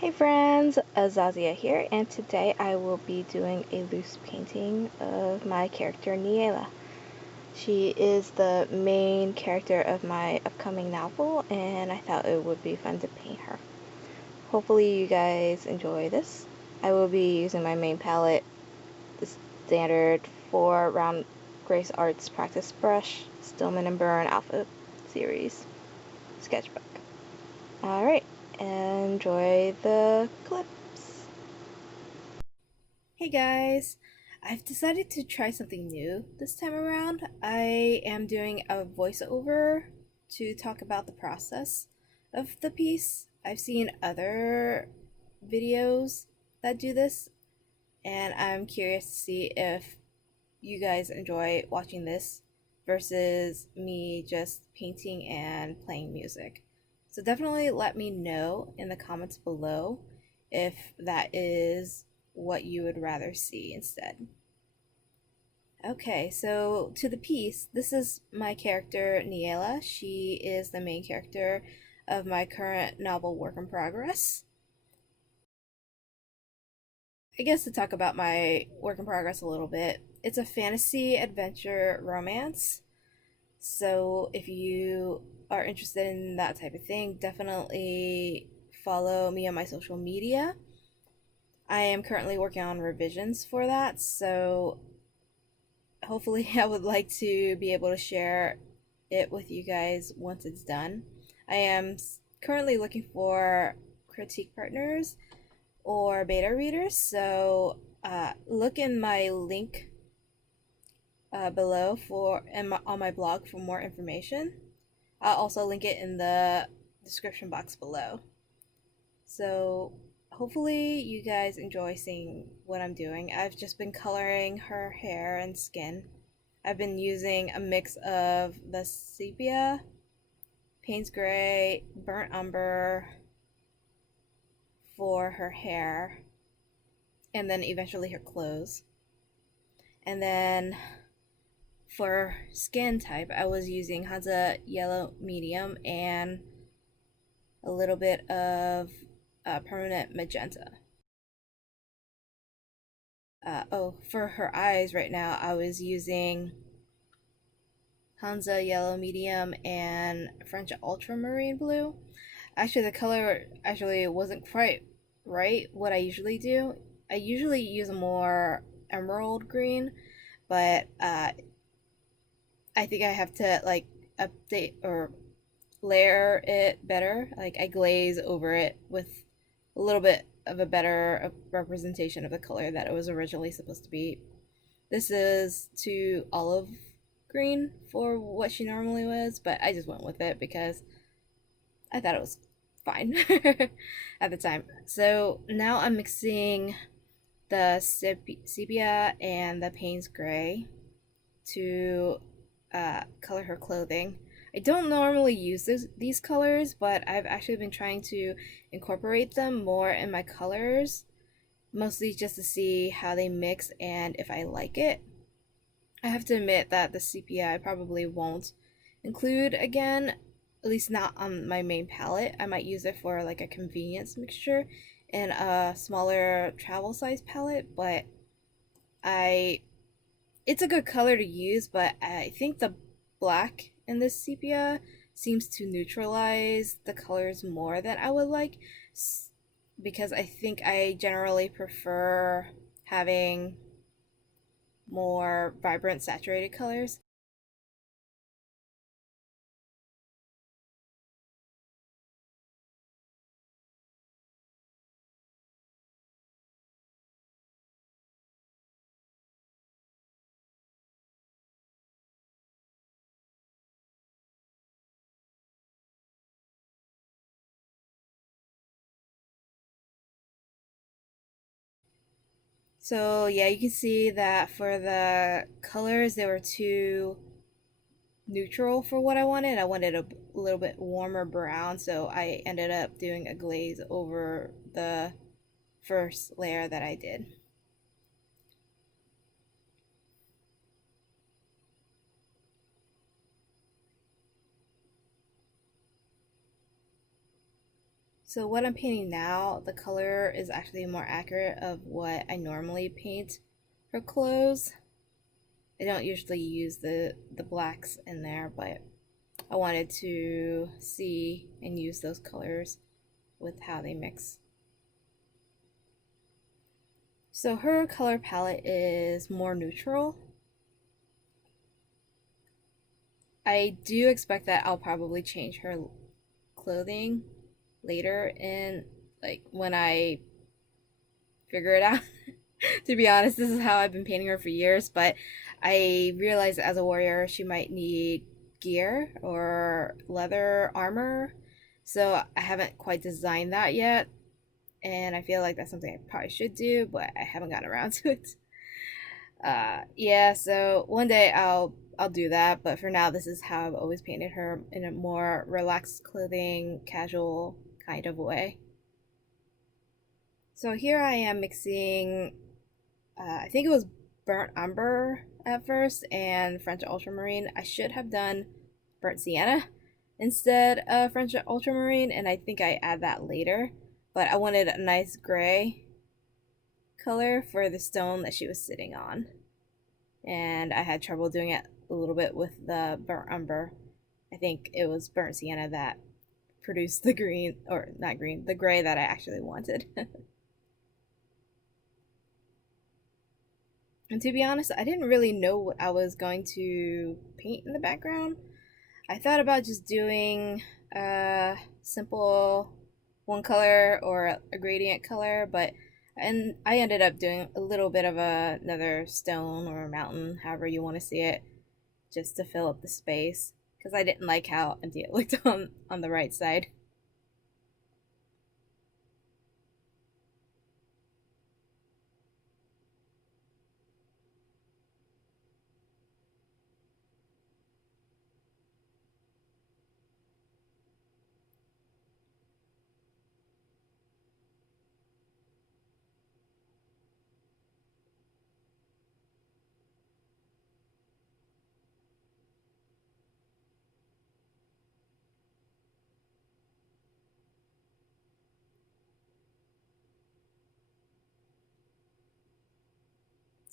Hey friends, Aisazia here, and today I will be doing a loose painting of my character Niella. She is the main character of my upcoming novel, and I thought it would be fun to paint her. Hopefully you guys enjoy this. I will be using my main palette, the standard 4 round Grace Arts practice brush, Stillman & Burn Alpha series sketchbook. Alright, enjoy the clips. Hey guys, I've decided to try something new this time around. I am doing a voiceover to talk about the process of the piece. I've seen other videos that do this, and I'm curious to see if you guys enjoy watching this versus me just painting and playing music. So definitely let me know in the comments below if that is what you would rather see instead. Okay, so to the piece, this is my character Niella. She is the main character of my current novel work in progress. I guess to talk about my work in progress a little bit, it's a fantasy adventure romance. So if you are interested in that type of thing, definitely follow me on my social media. I am currently working on revisions for that, so hopefully I would like to be able to share it with you guys once it's done. I am currently looking for critique partners or beta readers, so look in my link below on my blog for more information. I'll also link it in the description box below. So hopefully you guys enjoy seeing what I'm doing. I've just been coloring her hair and skin. I've been using a mix of the sepia, Payne's Gray, burnt umber for her hair, and then eventually her clothes. And then for skin type, I was using Hansa Yellow Medium and a little bit of permanent magenta. For her eyes right now, I was using Hansa Yellow Medium and French Ultramarine Blue. Actually, the color actually wasn't quite right what I usually do. I usually use a more emerald green, but I think I have to like update or layer it better. Like I glaze over it with a little bit of a better representation of the color that it was originally supposed to be. This is to olive green for what she normally was, but I just went with it because I thought it was fine at the time. So now I'm mixing the sepia and the Payne's Gray to color her clothing. I don't normally use these colors, but I've actually been trying to incorporate them more in my colors, mostly just to see how they mix and if I like it. I have to admit that the sepia I probably won't include again, at least not on my main palette. I might use it for like a convenience mixture in a smaller travel size palette, but I it's a good color to use, but I think the black in this sepia seems to neutralize the colors more than I would like, because I think I generally prefer having more vibrant saturated colors. So yeah, you can see that for the colors, they were too neutral for what I wanted. I wanted a little bit warmer brown, so I ended up doing a glaze over the first layer that I did. So what I'm painting now, the color is actually more accurate of what I normally paint for clothes. I don't usually use the blacks in there, but I wanted to see and use those colors with how they mix. So her color palette is more neutral. I do expect that I'll probably change her clothing later in, like, when I figure it out. To be honest, this is how I've been painting her for years, but I realized as a warrior she might need gear or leather armor. So I haven't quite designed that yet, and I feel like that's something I probably should do, but I haven't gotten around to it. Yeah, so one day I'll do that, but for now this is how I've always painted her, in a more relaxed clothing, casual kind of way. So here I am mixing, I think it was burnt umber at first and French ultramarine. I should have done burnt sienna instead of French ultramarine, and I think I add that later. But I wanted a nice gray color for the stone that she was sitting on, and I had trouble doing it a little bit with the burnt umber. I think it was burnt sienna that produced the green, or not green, the gray that I actually wanted. And to be honest, I didn't really know what I was going to paint in the background. I thought about just doing a simple one color or a gradient color, but and I ended up doing a little bit of another stone or mountain, however you want to see it, just to fill up the space because I didn't like how empty it looked on the right side.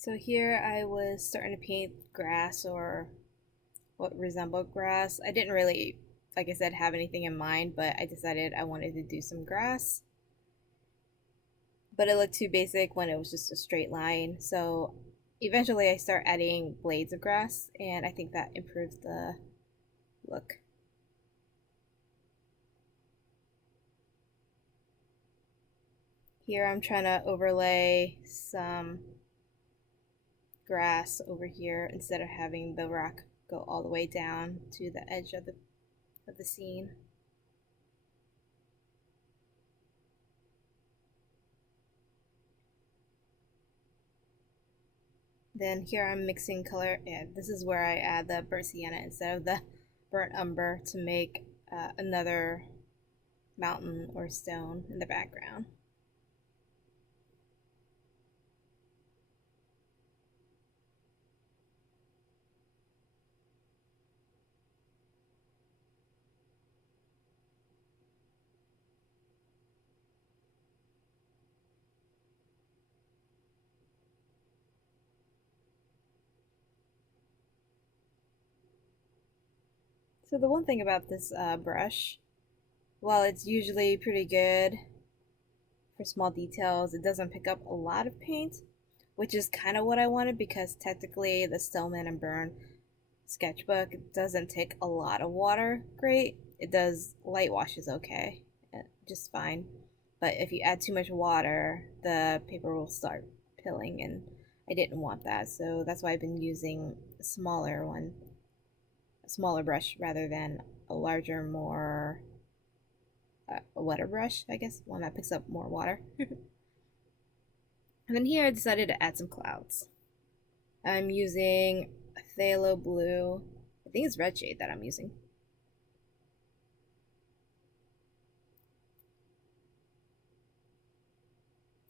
So here I was starting to paint grass, or what resembled grass. I didn't really, like I said, have anything in mind, but I decided I wanted to do some grass. But it looked too basic when it was just a straight line. So eventually I start adding blades of grass, and I think that improves the look. Here I'm trying to overlay some grass over here instead of having the rock go all the way down to the edge of the scene. Then here I'm mixing color, and this is where I add the burnt sienna instead of the burnt umber to make another mountain or stone in the background. So the one thing about this brush, while it's usually pretty good for small details, it doesn't pick up a lot of paint, which is kind of what I wanted because technically the Stillman and Burn sketchbook doesn't take a lot of water. Great. It does light washes okay, just fine. But if you add too much water, the paper will start pilling, and I didn't want that. So that's why I've been using a smaller one, a smaller brush rather than a larger, more a wetter brush, I guess, one that picks up more water. And then here I decided to add some clouds. I'm using a phthalo blue. I think it's red shade that I'm using.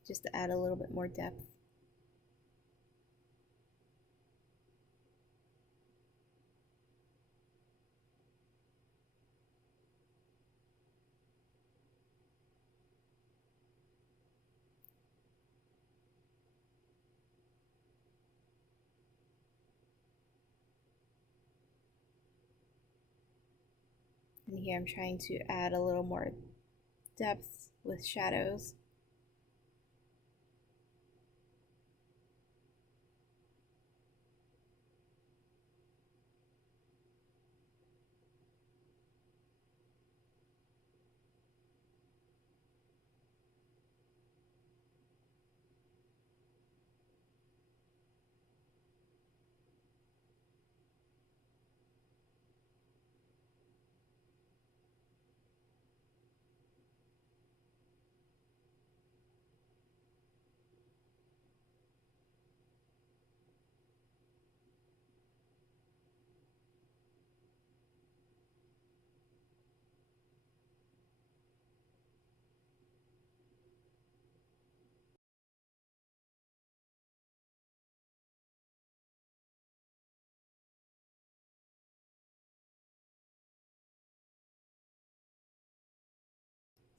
Just to add a little bit more depth. And here I'm trying to add a little more depth with shadows.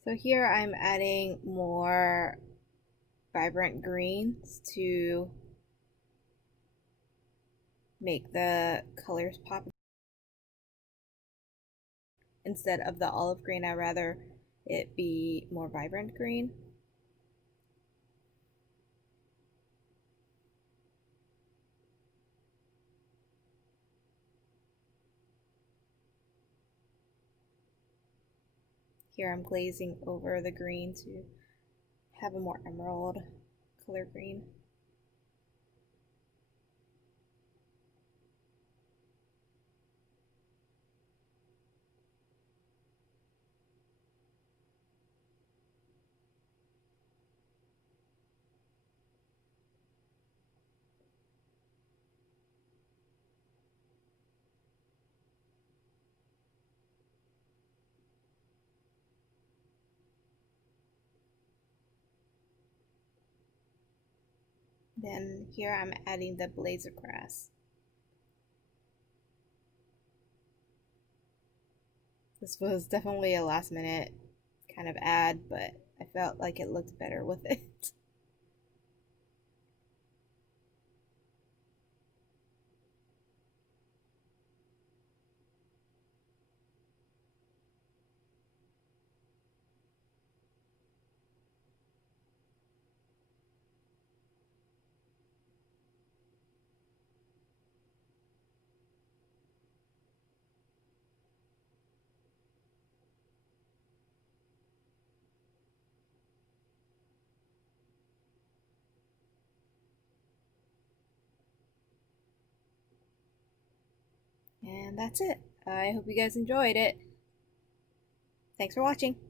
So here I'm adding more vibrant greens to make the colors pop. Instead of the olive green, I'd rather it be more vibrant green. Here I'm glazing over the green to have a more emerald color green. Then here I'm adding the blazer grass. This was definitely a last minute kind of add, but I felt like it looked better with it. And that's it. I hope you guys enjoyed it. Thanks for watching.